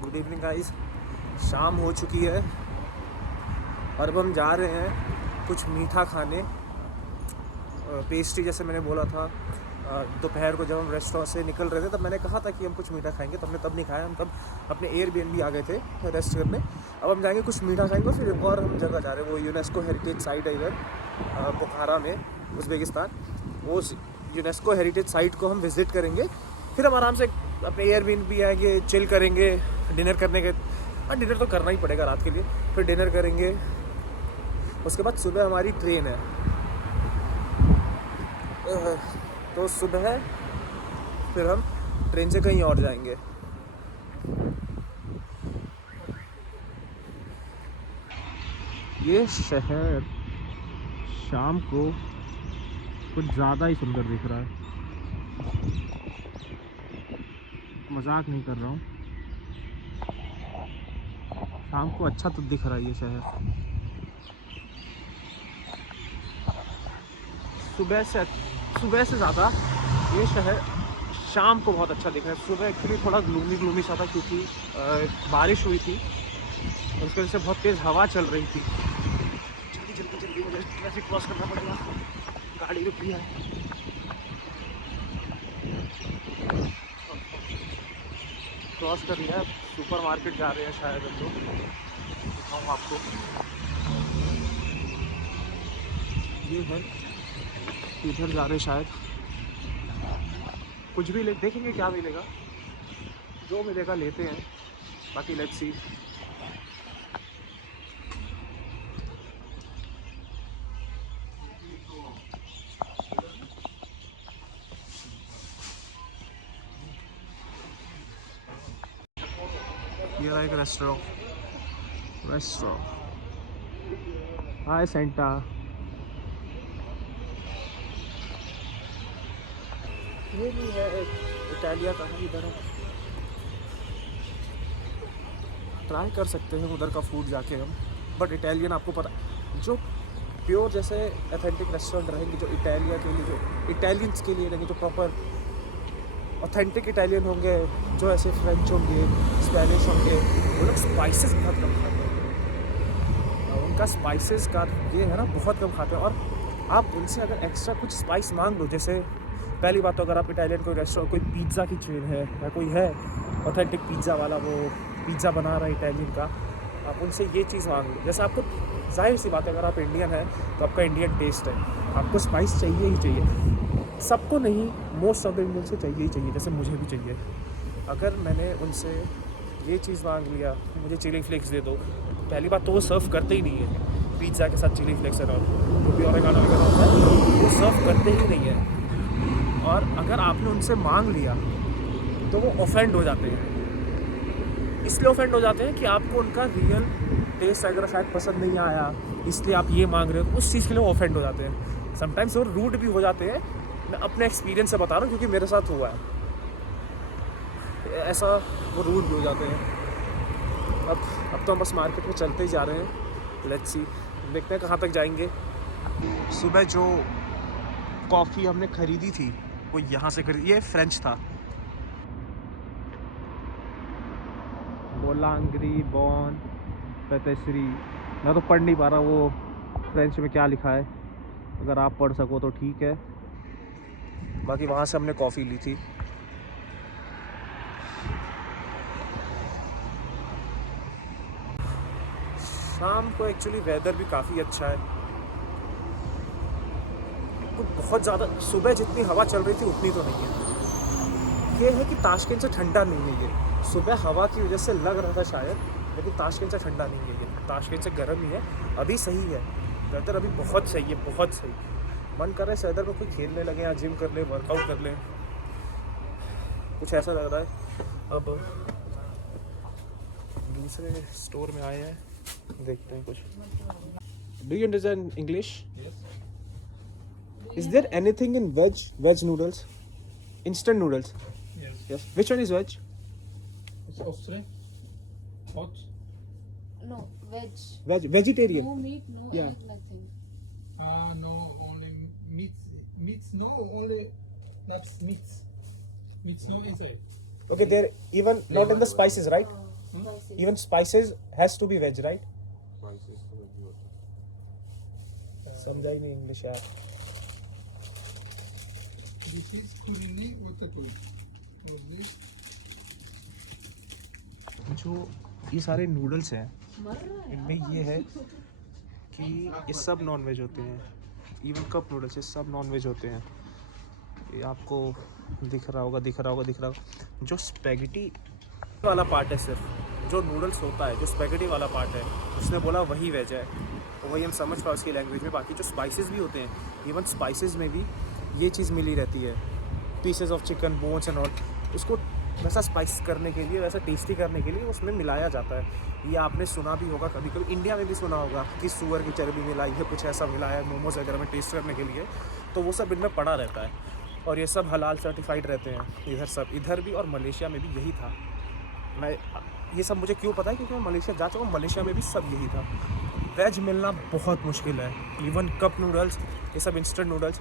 Good evening guys. शाम हो चुकी है और अब हम जा रहे हैं कुछ मीठा खाने। पेस्ट्री जैसे मैंने बोला था, दोपहर को जब हम रेस्टोरेंट से निकल रहे थे तब मैंने कहा था कि हम कुछ मीठा खाएंगे, तो हमने तब नहीं खाया। हम तब अपने एयरबीएनबी आ गए थे रेस्ट करने। अब हम जाएंगे कुछ मीठा खाएंगे। फिर एक और हम जगह जा रहे हैं, वो यूनेस्को हेरिटेज साइट है इधर बुखारा में, उज़्बेकिस्तान। वो यूनेस्को हेरिटेज साइट को हम विज़िट करेंगे। फिर हम आराम से अपने एयरबीएनबी आएंगे, चिल करेंगे, डिनर करने के। हाँ, डिनर तो करना ही पड़ेगा रात के लिए। फिर डिनर करेंगे, उसके बाद सुबह हमारी ट्रेन है। तो सुबह फिर हम ट्रेन से कहीं और जाएंगे। ये शहर शाम को कुछ ज़्यादा ही सुंदर दिख रहा है, मजाक नहीं कर रहा हूँ। शाम को अच्छा तो दिख रहा है ये शहर। सुबह से ज़्यादा ये शहर शाम को बहुत अच्छा दिख रहा है। सुबह एक्चुअली थोड़ा ग्लूमी सा था, क्योंकि बारिश हुई थी और उसकी वजह से बहुत तेज़ हवा चल रही थी। जल्दी मुझे ट्रैफिक क्रॉस करना पड़ेगा, गाड़ी रुकी है। क्रॉस कर लिया। सुपर मार्केट जा रहे हैं शायद हम लोग, दिखाऊँ आपको। ये है, इधर जा रहे हैं शायद। कुछ भी देखेंगे क्या मिलेगा, जो मिलेगा लेते हैं, बाकी लेट्स सी। ये रहा एक रेस्टोरेंट। हाय सेंटा। ये भी है एक इटालिया का है इधर। ट्राई कर सकते हैं उधर का फूड जाके हम। बट इटालियन आपको पता, जो प्योर जैसे ऑथेंटिक रेस्टोरेंट रहेंगे, जो इटालिया के लिए, जो इटालियंस के लिए रहेंगे, जो प्रॉपर ऑथेंटिक इटालियन होंगे, जो ऐसे फ्रेंच होंगे, स्पेनिश होंगे, वो लोग स्पाइसेस बहुत कम खाते हैं। उनका स्पाइसेस का ये है ना, बहुत कम खाते हैं। और आप उनसे अगर एक्स्ट्रा कुछ स्पाइस मांग लो, जैसे पहली बात तो अगर आप इटालियन कोई रेस्टोरेंट, कोई पिज़्ज़ा की चेन है या कोई है ऑथेंटिक पिज़्ज़ा वाला, वो पिज़्ज़ा बना रहा है इटालियन का, आप उनसे ये चीज़ मांग लो। जैसे आपको, जाहिर सी बात है, अगर आप इंडियन हैं तो आपका इंडियन टेस्ट है, आपको स्पाइस चाहिए ही चाहिए। सबको नहीं, मोस्ट ऑफ द इंडियन से चाहिए ही चाहिए, जैसे मुझे भी चाहिए। अगर मैंने उनसे ये चीज़ मांग लिया कि मुझे चिली फ्लेक्स दे दो, पहली बात तो वो सर्व करते ही नहीं है पिज़्ज़ा के साथ चिली फ्लेक्स और जो भी ओरिगानो वगैरह होता है, वो सर्व करते ही नहीं है। और अगर आपने उनसे मांग लिया तो वो ऑफेंड हो जाते हैं। इसलिए ऑफेंड हो जाते हैं कि आपको उनका रियल टेस्ट वगैरह शायद पसंद नहीं आया, इसलिए आप ये मांग रहे हो, उस चीज़ के लिए वो ऑफेंड हो जाते हैं। समटाइम्स वो रूड भी हो जाते हैं। मैं अपने एक्सपीरियंस से बता रहा हूँ, क्योंकि मेरे साथ हुआ है ऐसा। वो रूड भी हो जाते हैं। अब तो हम बस मार्केट में चलते ही जा रहे हैं। लेट्स सी, देखते हैं कहाँ तक जाएंगे। सुबह जो कॉफ़ी हमने ख़रीदी थी वो यहाँ से खरीदी, ये फ्रेंच था। बोलांगरी बॉन पेटेसरी, मैं तो पढ़ नहीं पा रहा वो फ्रेंच में क्या लिखा है। अगर आप पढ़ सको तो ठीक है। बाकी वहाँ से हमने कॉफ़ी ली थी। शाम को एक्चुअली वेदर भी काफ़ी अच्छा है। तो बहुत ज़्यादा सुबह जितनी हवा चल रही थी उतनी तो नहीं है। ये है कि ताशकंद से ठंडा नहीं है ये। सुबह हवा की वजह से लग रहा था शायद, लेकिन ताशकंद से ठंडा नहीं है ये, ताशकंद से गर्म ही है। अभी सही है वेदर, अभी बहुत सही है, बहुत सही। मन कर रहा है इस वेदर में कोई खेलने लगे या जिम कर ले, वर्कआउट कर ले, कुछ ऐसा लग रहा है। अब दूसरे स्टोर में आए हैं, देखते हैं कुछ। Do you understand English? Is there anything in veg noodles, instant noodles? Yes. Which one is veg? It's Austrian. Hot. No, veg. Vegetarian. No meat, no Yeah. egg, nothing. No, only meats. Meats, no, only that's meats. Meats, no, is it? Okay, they're even not in the spices, right? Spices. Even spices has to be veg, right? Spices तो veg होता समझा ही नहीं English यार. This is kurini waterpolo. This जो ये सारे noodles हैं मर रहा है इनमें ये है कि ये सब नॉन वेज होते हैं. इवन कप नूडल्स ये सब नॉन वेज होते हैं. ये आपको दिख रहा होगा. जो स्पेगेटी वाला पार्ट है, सिर्फ जो नूडल्स होता है, जो स्पेगेटी वाला पार्ट है, उसने बोला वही वेज है. तो वही हम समझ पाए उसकी लैंग्वेज में. बाकी जो स्पाइसेस भी होते हैं, इवन स्पाइसेस में भी ये चीज़ मिली रहती है. Pieces of chicken, bones and all, उसको वैसा स्पाइस करने के लिए, वैसा टेस्टी करने के लिए उसमें मिलाया जाता है. ये आपने सुना भी होगा, कभी कभी इंडिया में भी सुना होगा कि सूअर की चर्बी मिलाई है, कुछ ऐसा मिलाया है मोमोज़ वगैरह में टेस्ट करने के लिए. तो वो सब इनमें पड़ा रहता है और ये सब हलाल सर्टिफाइड रहते हैं. इधर भी और मलेशिया में भी यही था. मैं ये सब मुझे क्यों पता है, क्योंकि मैं मलेशिया जा चुका हूँ. मलेशिया में भी सब यही था. वेज मिलना बहुत मुश्किल है. इवन कप नूडल्स, ये सब इंस्टेंट नूडल्स,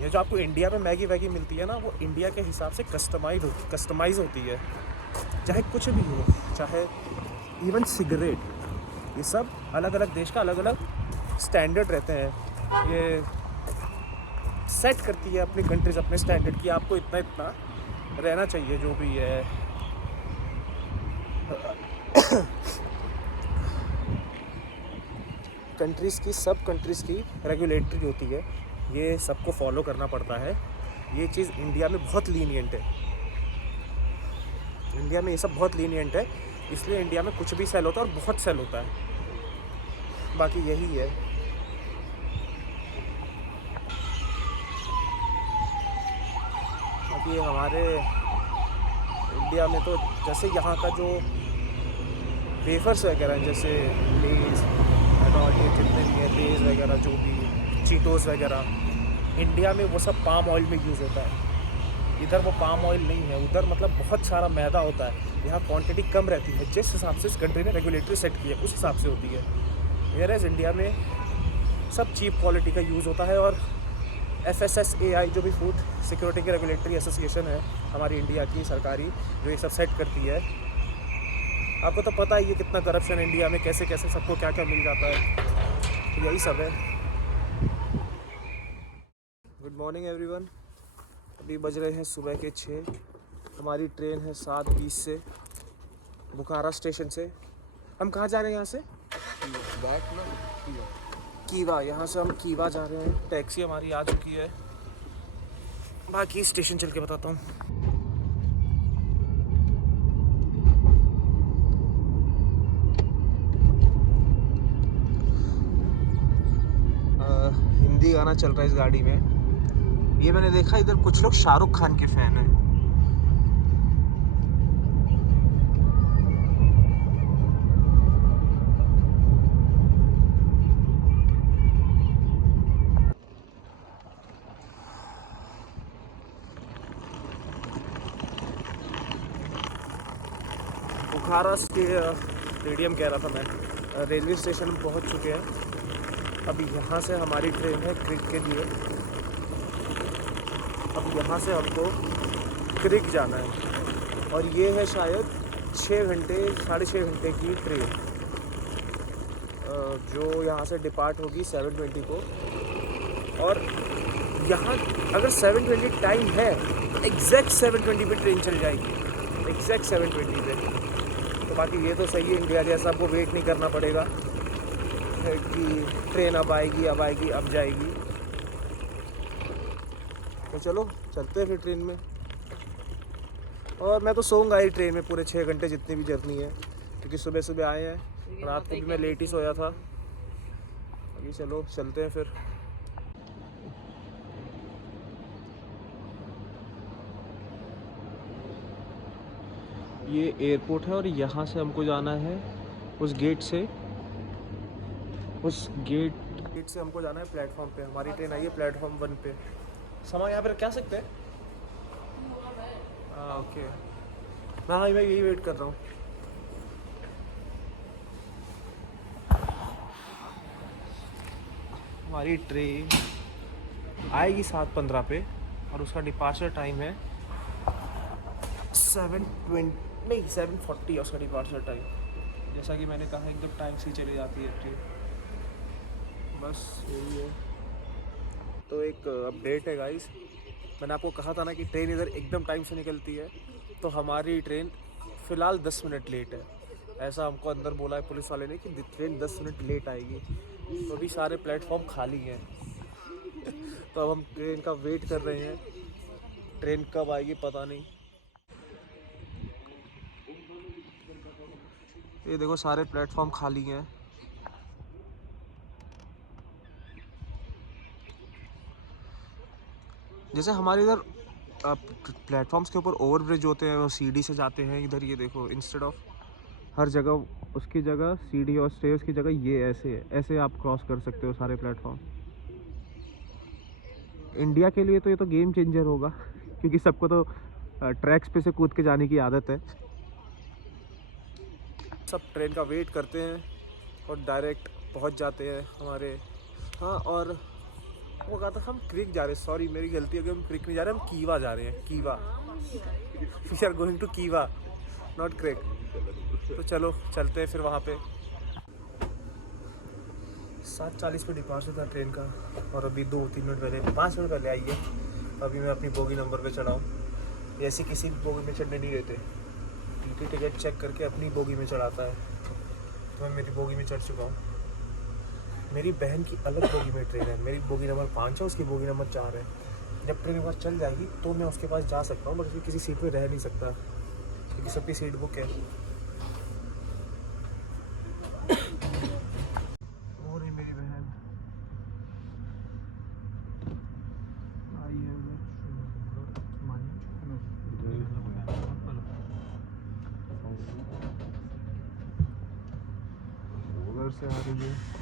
ये जो आपको इंडिया में मैगी वैगी मिलती है ना, वो इंडिया के हिसाब से कस्टमाइज होती है. चाहे कुछ भी हो, चाहे इवन सिगरेट, ये सब अलग अलग देश का अलग अलग स्टैंडर्ड रहते हैं. ये सेट करती है अपनी कंट्रीज अपने स्टैंडर्ड की, आपको इतना इतना रहना चाहिए जो भी है. सब कंट्रीज़ की रेगुलेटरी होती है, ये सबको फॉलो करना पड़ता है. ये चीज़ इंडिया में बहुत लीनियंट है. इंडिया में ये सब बहुत लीनियंट है, इसलिए इंडिया में कुछ भी सेल होता है और बहुत सेल होता है. बाकी यही है. बाकी हमारे इंडिया में तो जैसे यहाँ का जो वेफर्स वगैरह हैं, जैसे लेज़ और ये जितने भी हैं, लेज़ वगैरह, जो भी चीटोस वगैरह, इंडिया में वो सब पाम ऑयल में यूज़ होता है. इधर वो पाम ऑयल नहीं है. उधर मतलब बहुत सारा मैदा होता है. यहाँ क्वांटिटी कम रहती है. जिस हिसाब से इस कंट्री ने रेगुलेटरी सेट की है उस हिसाब से होती है. वेयरएज़ इंडिया में सब चीप क्वालिटी का यूज़ होता है. और FSSAI जो भी फूड सिक्योरिटी की रेगुलेटरी एसोसिएशन है हमारी इंडिया की सरकारी, जो ये सब सेट करती है, आपको तो पता ही है कितना करप्शन इंडिया में, कैसे कैसे सबको क्या क्या मिल जाता है. तो यही सब है. Good morning everyone. अभी बज रहे हैं सुबह के 6. हमारी ट्रेन है 7:20 से बुखारा स्टेशन से. हम कहाँ जा रहे हैं यहाँ से? बैक ना कीवा. यहाँ से हम कीवा जा रहे हैं. टैक्सी हमारी आ चुकी है. बाकी स्टेशन चल के बताता हूँ. हिंदी गाना चल रहा है इस गाड़ी में. ये मैंने देखा इधर कुछ लोग शाहरुख खान के फैन हैं. बुखारा स्टेडियम कह रहा था मैं, रेलवे स्टेशन में पहुंच चुके हैं. अभी यहाँ से हमारी ट्रेन है क्रिक के लिए. अब यहाँ से हमको क्रिक जाना है और ये है शायद 6 घंटे 6.5 घंटे की ट्रेन, जो यहाँ से डिपार्ट होगी 7:20 को. और यहाँ अगर 7:20 टाइम है, एग्जैक्ट 7:20 पे ट्रेन चल जाएगी, एग्जैक्ट 7:20 पे. तो बाकी ये तो सही है, इंडिया जैसा आपको वेट नहीं करना पड़ेगा कि ट्रेन अब आएगी अब जाएगी. तो चलो चलते हैं फिर ट्रेन में. और मैं तो सोऊंगा ही ट्रेन में पूरे 6 घंटे जितनी भी जर्नी है, क्योंकि सुबह सुबह आए हैं. रात को भी मैं लेट ही सोया था. अभी चलो चलते हैं फिर. ये एयरपोर्ट है और यहाँ से हमको जाना है उस गेट से. गेट से हमको जाना है प्लेटफॉर्म पे. हमारी ट्रेन आई है प्लेटफॉर्म 1 पे. समा यहाँ पर क्या सकते हैं? हाँ ओके. मैं यही वेट कर रहा हूँ. हमारी ट्रेन आएगी 7:15 पे और उसका डिपार्चर टाइम है 7:20 नहीं 7:40 उसका डिपार्चर टाइम। जैसा कि मैंने कहा एकदम टाइम से ही चली जाती है ट्रेन, बस यही है। तो एक अपडेट है गाइस, मैंने आपको कहा था ना कि ट्रेन इधर एकदम टाइम से निकलती है, तो हमारी ट्रेन फ़िलहाल 10 मिनट लेट है। ऐसा हमको अंदर बोला है पुलिस वाले ने कि ट्रेन 10 मिनट लेट आएगी। तो अभी सारे प्लेटफॉर्म खाली हैं, तो अब हम ट्रेन का वेट कर रहे हैं। ट्रेन कब आएगी पता नहीं। ये देखो सारे प्लेटफॉर्म खाली हैं। जैसे हमारे इधर प्लेटफॉर्म्स के ऊपर ओवर ब्रिज होते हैं, वो सीढ़ी से जाते हैं। इधर ये देखो, इंस्टेड ऑफ हर जगह उसकी जगह सीढ़ी और स्टेयर्स की जगह ये ऐसे है, ऐसे आप क्रॉस कर सकते हो सारे प्लेटफॉर्म। इंडिया के लिए तो ये तो गेम चेंजर होगा, क्योंकि सबको तो ट्रैक्स पे से कूद के जाने की आदत है। सब ट्रेन का वेट करते हैं और डायरेक्ट पहुंच जाते हैं हमारे। हाँ, और वो कहा था हम क्रिक जा रहे हैं, सॉरी मेरी गलती है कि हम क्रिक नहीं जा रहे, हम कीवा जा रहे हैं, कीवा। वी आर गोइंग टू कीवा, नॉट क्रिक। तो चलो चलते हैं फिर वहाँ पे। 7:40 पे डिपार्चर था ट्रेन का, और अभी 2-3 मिनट पहले, 5 मिनट पहले आई है। अभी मैं अपनी बोगी नंबर पे चढ़ा हूँ। ऐसी किसी भी बोगी में चढ़ने नहीं देते, टीटी टिकट चेक करके अपनी बोगी में चढ़ाता है। तो मैं मेरी बोगी में चढ़ चुका हूँ। मेरी बहन की अलग बोगी में ट्रेन है, मेरी बोगी नंबर 5 है, उसकी बोगी नंबर 4 है। जब ट्रेन एक बार चल जाएगी तो मैं उसके पास जा सकता हूँ, बट किसी सीट पे रह नहीं सकता क्योंकि सबकी सीट बुक है। और ये मेरी बहन आई है उधर से आ रही है।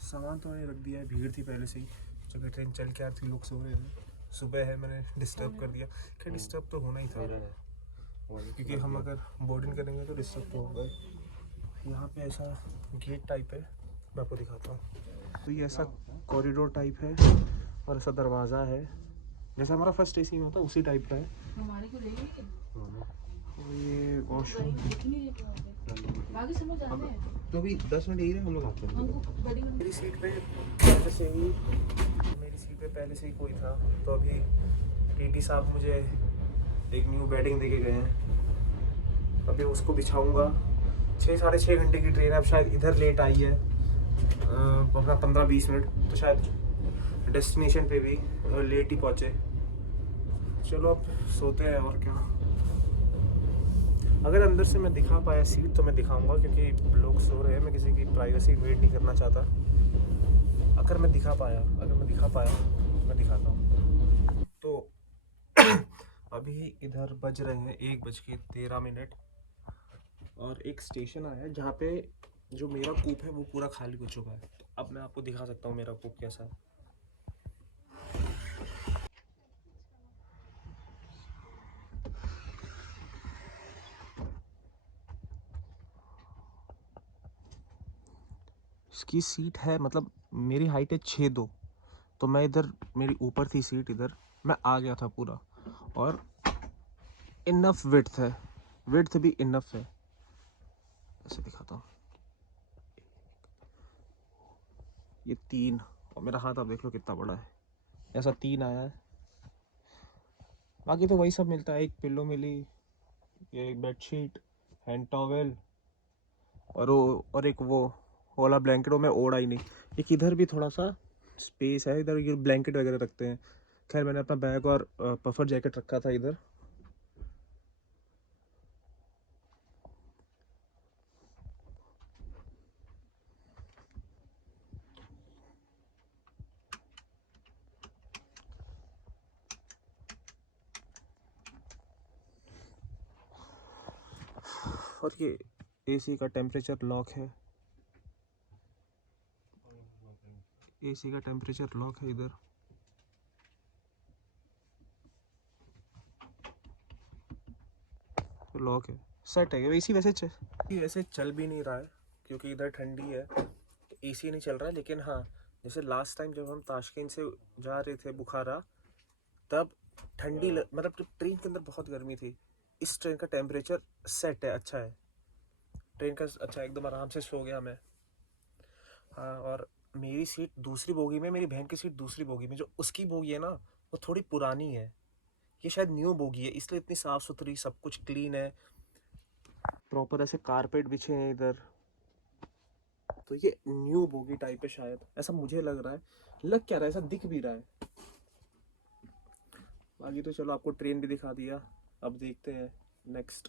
सामान तो मैंने रख दिया है, भीड़ थी पहले से ही, जब ये ट्रेन चल के आ रही थी लोग सो रहे थे। सुबह है, मैंने डिस्टर्ब कर दिया। क्या डिस्टर्ब तो होना ही था, क्योंकि हम अगर बोर्डिंग करेंगे तो डिस्टर्ब तो होगा ही। यहाँ पे ऐसा गेट टाइप है, मैं आपको दिखाता हूँ। तो ये ऐसा कॉरिडोर टाइप है और ऐसा दरवाज़ा है, जैसा हमारा फर्स्ट एसी में होता है उसी टाइप का है। और ये वॉशरूम। तो अभी 10 मिनट यही रहे हम लोग आते हैं। मेरी सीट पे पहले से ही कोई था, तो अभी टीटी साहब मुझे एक न्यू बेडिंग दे के गए हैं। अभी उसको बिछाऊंगा। 6-6.5 घंटे की ट्रेन है, अब शायद इधर लेट आई है अपना 15-20 मिनट, तो शायद डेस्टिनेशन पे भी लेट ही पहुँचे। चलो अब सोते हैं, और क्या। अगर अंदर से मैं दिखा पाया सीट तो मैं दिखाऊंगा, क्योंकि लोग सो रहे हैं, मैं किसी की प्राइवेसी वेट नहीं करना चाहता। अगर मैं दिखा पाया मैं दिखाता हूँ। तो अभी इधर बज रहे हैं 1:13, और एक स्टेशन आया है जहाँ पे जो मेरा कूप है वो पूरा खाली हो चुका है। तो अब मैं आपको दिखा सकता हूँ मेरा कूप कैसा है। इसकी सीट है, मतलब मेरी हाइट है 6'2", तो मैं इधर, मेरी ऊपर थी सीट, इधर मैं आ गया था पूरा, और इनफ विड्थ है, विड्थ भी इनफ है। ऐसे दिखाता हूँ, ये 3, और मेरा हाथ आप देख लो कितना बड़ा है, ऐसा 3 आया है। बाकी तो वही सब मिलता है, एक पिल्लो मिली, ये एक बेडशीट, हैंड टॉवेल, और एक वो वाला ब्लैंकेट, वो मैं ओढ़ा ही नहीं। एक इधर भी थोड़ा सा स्पेस है, इधर ये ब्लैंकेट वगैरह रखते हैं। खैर मैंने अपना बैग और पफर जैकेट रखा था इधर। और ये एसी का टेम्परेचर लॉक है, एसी का टेम्परेचर लॉक है इधर। लॉक है, सेट है। एसी वैसे चल भी नहीं रहा है, क्योंकि इधर ठंडी है, एसी नहीं चल रहा है। लेकिन हाँ, जैसे लास्ट टाइम जब हम ताशकंद से जा रहे थे बुखारा, तब मतलब जब ट्रेन के अंदर बहुत गर्मी थी, इस ट्रेन का टेम्परेचर सेट है, अच्छा है ट्रेन का, अच्छा एकदम आराम से सो गया मैं। हाँ, और मेरी सीट दूसरी बोगी में, मेरी बहन की सीट दूसरी बोगी में, जो उसकी बोगी है ना वो थोड़ी पुरानी है, ये शायद न्यू बोगी है, इसलिए इतनी साफ़ सुथरी, सब कुछ क्लीन है, प्रॉपर ऐसे कारपेट बिछे हैं इधर, तो ये न्यू बोगी टाइप है शायद, ऐसा मुझे लग रहा है, लग क्या रहा है, ऐसा दिख भी रहा है। बाकी तो चलो आपको ट्रेन भी दिखा दिया, अब देखते हैं नेक्स्ट